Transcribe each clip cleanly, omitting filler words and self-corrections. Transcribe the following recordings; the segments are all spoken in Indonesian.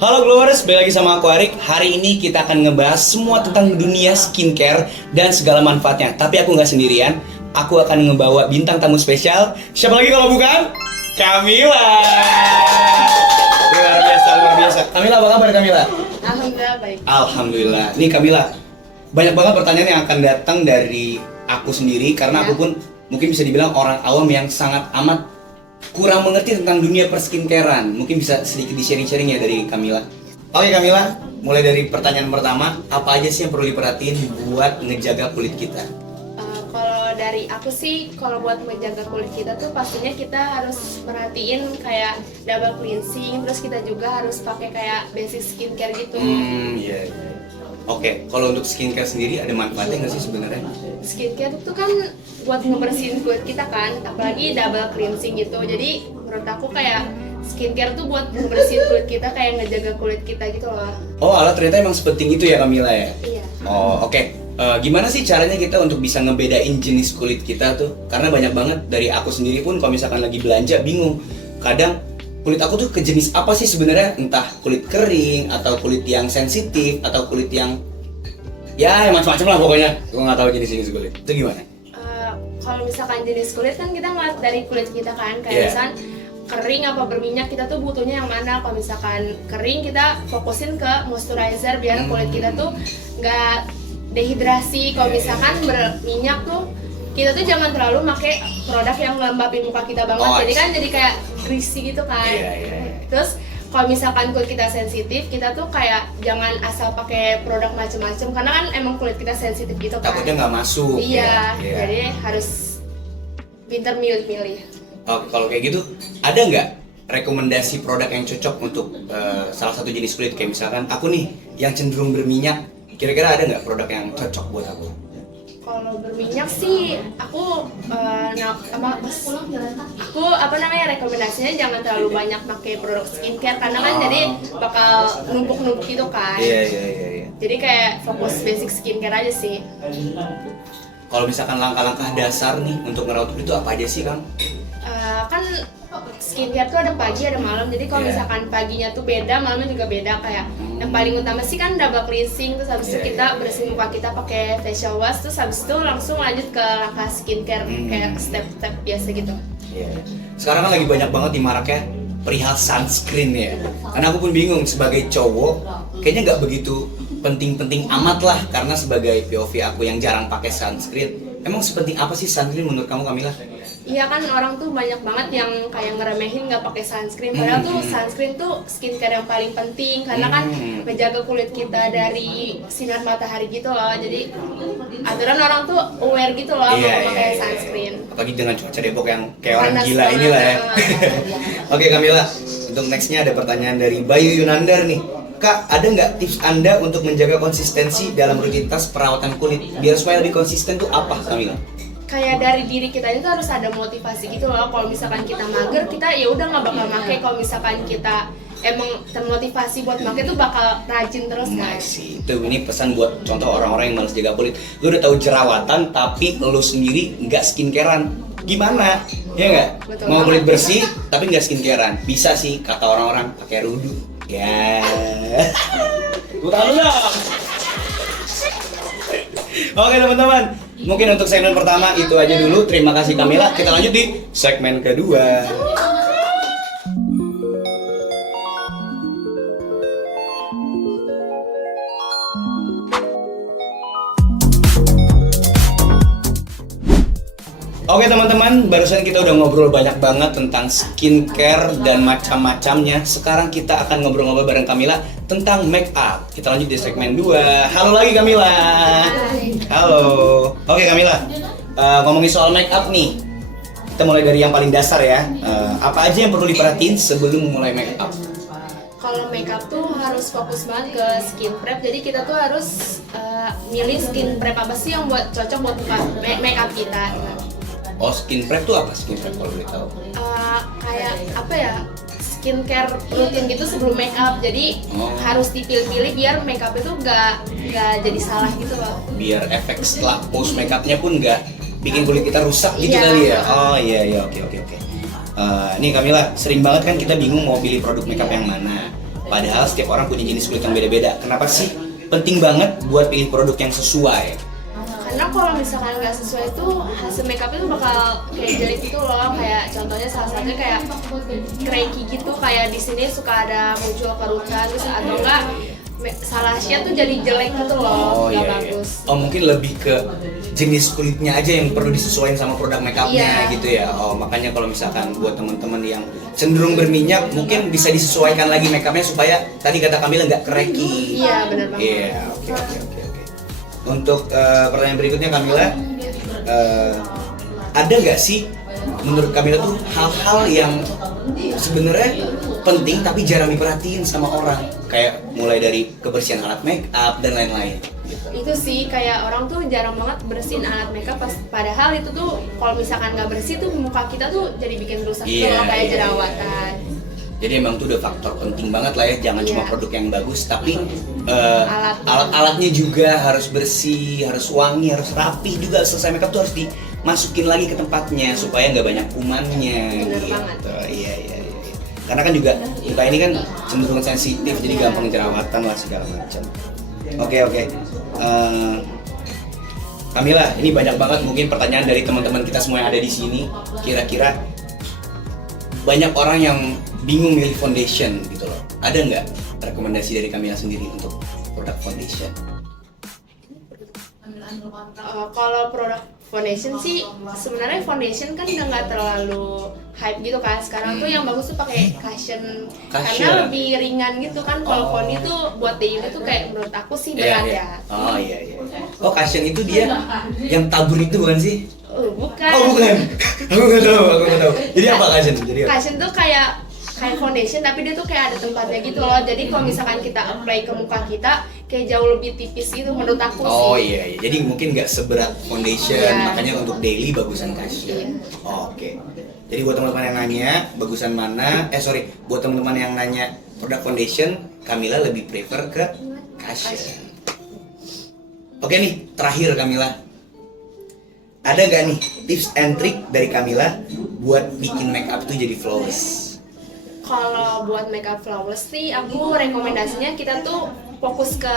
Halo Glowers, balik lagi sama aku Arik. Hari ini kita akan ngebahas semua tentang dunia skincare dan segala manfaatnya. Tapi aku nggak sendirian, aku akan ngebawa bintang tamu spesial. Siapa lagi kalau bukan Camilla. Luar biasa, luar biasa. Camilla, apa kabar Camilla? Alhamdulillah baik. Alhamdulillah. Nih Camilla, banyak banget pertanyaan yang akan datang dari aku sendiri karena aku pun mungkin bisa dibilang orang awam yang sangat amat kurang mengerti tentang dunia perskincarean. Mungkin bisa sedikit di-sharing-sharing ya dari Camilla. Oke Camilla, mulai dari pertanyaan pertama, apa aja sih yang perlu diperhatiin buat ngejaga kulit kita? Kalau dari aku sih, kalau buat menjaga kulit kita tuh pastinya kita harus perhatiin kayak double cleansing, terus kita juga harus pakai kayak basic skincare gitu. Iya. Oke, kalau untuk skincare sendiri ada manfaatnya nggak sih sebenarnya? Skincare itu kan buat ngebersihin kulit kita kan, apalagi double cleansing gitu. Jadi menurut aku kayak skincare tuh buat ngebersihin kulit kita, kayak ngejaga kulit kita gitu loh. Oh, alah ternyata emang sepenting itu ya Camilla ya? Iya. Oh, oke. Gimana sih caranya kita untuk bisa ngebedain jenis kulit kita tuh? Karena banyak banget dari aku sendiri pun kalau misalkan lagi belanja bingung. Kadang kulit aku tuh ke jenis apa sih sebenarnya? Entah kulit kering atau kulit yang sensitif atau kulit yang ya macam-macam lah pokoknya. Gue nggak tahu jenis-jenis kulit. Itu gimana? Kalau misalkan jenis kulit kan kita ngeliat dari kulit kita kan, kayak misalkan kering apa berminyak, kita tuh butuhnya yang mana. Kalau misalkan kering kita fokusin ke moisturizer biar kulit kita tuh nggak dehidrasi. Kalau misalkan berminyak tuh kita tuh jangan terlalu pakai produk yang ngelembapin muka kita banget, jadi kan jadi kayak greasy gitu kan. Terus kalau misalkan kulit kita sensitif, kita tuh kayak jangan asal pakai produk macem-macem, karena kan emang kulit kita sensitif gitu kan. Takutnya nggak masuk. Iya, jadi harus pinter milih-milih. Oke, kalau kayak gitu, ada nggak rekomendasi produk yang cocok untuk salah satu jenis kulit? Kayak misalkan aku nih yang cenderung berminyak, kira-kira ada nggak produk yang cocok buat aku? Kalau berminyak sih, aku rekomendasinya jangan terlalu banyak pakai produk skincare, karena kan jadi bakal numpuk-numpuk gitu kan. Iya. Jadi kayak fokus basic skincare aja sih. Kalau misalkan langkah-langkah dasar nih untuk ngerawat kulit itu apa aja sih Kang? Kan skincare tuh ada pagi ada malam, jadi kalau misalkan paginya tuh beda, malamnya juga beda. Kayak yang paling utama sih kan double cleansing, terus habis itu kita bersihin muka kita pakai facial wash, terus habis itu langsung lanjut ke langkah skincare kayak step-step biasa gitu. Sekarang kan lagi banyak banget di maraknya perihal sunscreen ya. Karena aku pun bingung sebagai cowok, kayaknya nggak begitu penting-penting amat lah, karena sebagai POV aku yang jarang pakai sunscreen. Emang sepenting apa sih sunscreen menurut kamu Camilla? Iya kan, orang tuh banyak banget yang kayak ngeremehin nggak pakai sunscreen, padahal tuh sunscreen tuh skincare yang paling penting, karena kan menjaga kulit kita dari sinar matahari gitu loh. Jadi aturan orang tuh aware gitu loh kalau pakai sunscreen. Apalagi dengan cuaca Depok yang kayak orang Panas gila banget. inilah ya. Oke Camilla, untuk nextnya ada pertanyaan dari Bayu Yunandar nih. Kak, ada nggak tips Anda untuk menjaga konsistensi dalam rutinitas perawatan kulit? Biar supaya lebih konsisten tuh apa Camilla? Kayak dari diri kita itu harus ada motivasi gitu loh. Kalau misalkan kita mager, kita ya udah nggak bakal make. Kalau misalkan kita emang termotivasi buat make tuh bakal rajin terus kan. Itu ini pesan buat contoh orang-orang yang malas jaga kulit. Lu udah tahu jerawatan tapi lu sendiri nggak skincarean, gimana? Ya nggak? Mau kulit bersih tapi nggak skincarean, bisa sih kata orang-orang pakai rudu. Ya. Gua tahu dong. Oke teman-teman, mungkin untuk segmen pertama itu aja dulu. Terima kasih Camilla. Kita lanjut di segmen kedua. Oke teman-teman, barusan kita udah ngobrol banyak banget tentang skincare dan macam-macamnya. Sekarang kita akan ngobrol-ngobrol bareng Camilla tentang make up. Kita lanjut di segmen 2. Halo lagi Camilla. Halo. Oke Camilla, ngomongin soal make up nih. Kita mulai dari yang paling dasar ya. Apa aja yang perlu diperhatiin sebelum mulai make up? Kalau makeup tuh harus fokus banget ke skin prep, jadi kita tuh harus milih skin prep apa sih yang cocok buat makeup kita. Oh, skin prep tuh apa skin prep kalau boleh tahu? Kayak apa ya, skincare rutin gitu sebelum makeup, jadi harus dipilih-pilih biar makeup itu nggak jadi salah gitu loh. Biar efek setelah post makeupnya pun nggak bikin kulit kita rusak gitu kali ya? Oh iya, oke. Nih Camilla, sering banget kan kita bingung mau pilih produk makeup yang mana. Padahal setiap orang punya jenis kulit yang beda-beda. Kenapa sih penting banget buat pilih produk yang sesuai? Karena kalau misalkan nggak sesuai itu hasil makeup itu bakal kayak jelek gitu loh. Kayak contohnya salah satunya kayak cranky gitu, kayak di sini suka ada muncul kerutan terus atau enggak salah shade tuh jadi jelek gitu loh, nggak bagus. Oh mungkin lebih ke jenis kulitnya aja yang perlu disesuaikan sama produk makeupnya gitu ya. Oh makanya kalau misalkan buat teman-teman yang cenderung berminyak mungkin bisa disesuaikan lagi makeupnya supaya tadi kata Kamila nggak cracky. Iya benar banget. Iya oke. Untuk pertanyaan berikutnya Kamila, ada nggak sih menurut Kamila tuh hal-hal yang sebenarnya penting tapi jarang diperhatiin sama orang, kayak mulai dari kebersihan alat make up dan lain-lain gitu. Itu sih kayak orang tuh jarang banget bersihin alat makeup padahal itu tuh kalau misalkan nggak bersih tuh muka kita tuh jadi bikin rusak gitu loh, kayak jerawatan. Jadi emang tuh udah faktor penting banget lah ya, jangan cuma produk yang bagus tapi alat-alatnya juga harus bersih, harus wangi, harus rapih juga. Selesai makeup tuh harus dimasukin lagi ke tempatnya supaya nggak banyak kumannya. Bener gitu. banget. Iya. Karena kan juga muka ini kan cenderung sensitif, jadi gampang jerawatan lah segala macam. Oke. Kamila, ini banyak banget mungkin pertanyaan dari teman-teman kita semua yang ada di sini. Kira-kira banyak orang yang bingung milih foundation gitu loh. Ada nggak rekomendasi dari Kamila sendiri untuk produk foundation? Kalau produk foundation sih sebenarnya foundation kan udah nggak terlalu hype gitu kan. Sekarang tuh yang bagus tuh pakai cushion karena lebih ringan gitu kan. Kalau foundation tuh buat daily tuh kayak menurut aku sih berat ya. Oh iya. Oh cushion itu dia yang tabur itu bukan sih? Bukan. Oh bukan. Aku nggak tahu. Jadi apa cushion? Cushion tuh kayak foundation tapi dia tuh kayak ada tempatnya gitu loh. Jadi kalau misalkan kita apply ke muka kita kayak jauh lebih tipis gitu menurut aku sih. Oh iya. Jadi mungkin nggak seberat foundation, makanya untuk daily bagusan cushion. Oke. Jadi buat teman-teman yang nanya bagusan mana? Buat teman-teman yang nanya produk foundation, Kamila lebih prefer ke cushion. Oke nih, terakhir Kamila. Ada nggak nih tips and trick dari Kamila buat bikin makeup tuh jadi flawless? Kalau buat makeup flawless sih aku rekomendasinya kita tuh fokus ke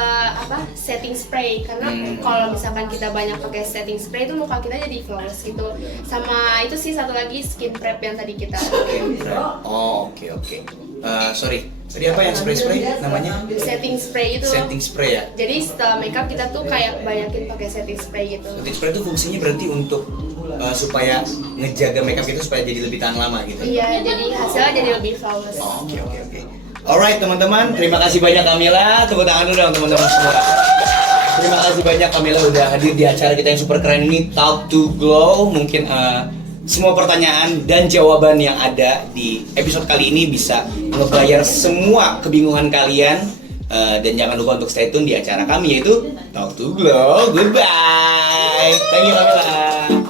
setting spray, karena kalau misalkan kita banyak pakai setting spray itu muka kita jadi flawless gitu. Sama itu sih satu lagi skin prep yang tadi kita Oke. Tadi apa yang spray namanya? setting spray itu. Setting spray ya. Jadi setelah makeup kita tuh kayak banyakin pakai setting spray gitu. Setting spray itu fungsinya berarti untuk supaya ngejaga makeup kita supaya jadi lebih tahan lama gitu. Iya, jadi hasilnya jadi lebih flawless. Oke. Alright teman-teman, terima kasih banyak Kamila. Tepuk tangan dulu dong teman-teman semua. Terima kasih banyak Kamila udah hadir di acara kita yang super keren ini, Talk to Glow. Mungkin semua pertanyaan dan jawaban yang ada di episode kali ini bisa ngebayar semua kebingungan kalian. Dan jangan lupa untuk stay tune di acara kami yaitu Talk to Glow. Goodbye. Thank you Kamila.